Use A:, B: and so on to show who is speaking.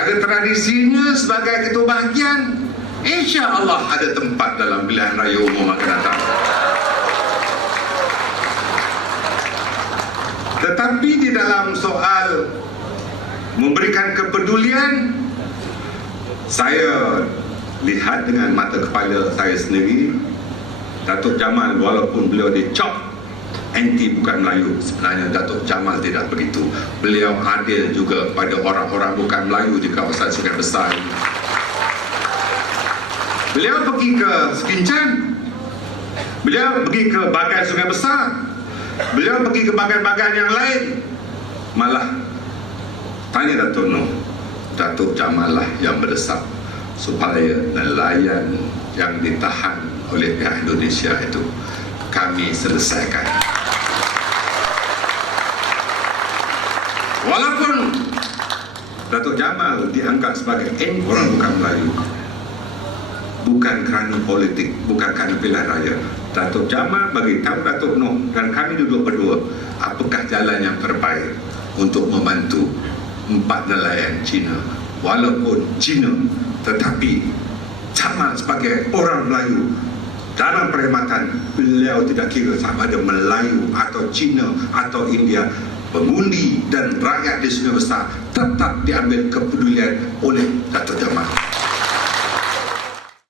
A: Cara tradisinya sebagai ketua bahagian, insya Allah ada tempat dalam pilihan raya umum akan datang. Tetapi di dalam soal memberikan kepedulian, saya lihat dengan mata kepala saya sendiri, Datuk Jamal walaupun beliau dicop anti bukan Melayu. Sebenarnya Datuk Jamal tidak begitu. Beliau adil juga pada orang-orang bukan Melayu di kawasan Sungai Besar beliau pergi ke Sekincan. Beliau pergi ke bagai Sungai Besar. Beliau pergi ke bagai-bagai yang lain. Malah tanya Datuk Noh Datuk Jamal lah yang berdesak supaya nelayan yang ditahan oleh pihak Indonesia itu kami selesaikan. Walaupun Datuk Jamal dianggap sebagai N orang bukan Melayu bukan kerana politik, bukan kerana pilihan raya. Datuk Jamal bagi tahu Datuk Noh dan kami duduk berdua apakah jalan yang terbaik untuk membantu empat nelayan Cina walaupun Cina tetapi Jamal sebagai orang Melayu dalam perkhidmatan beliau tidak kira sama ada Melayu atau Cina atau India. Pengundi dan rakyat di Sungai Besar tetap diambil kepedulian oleh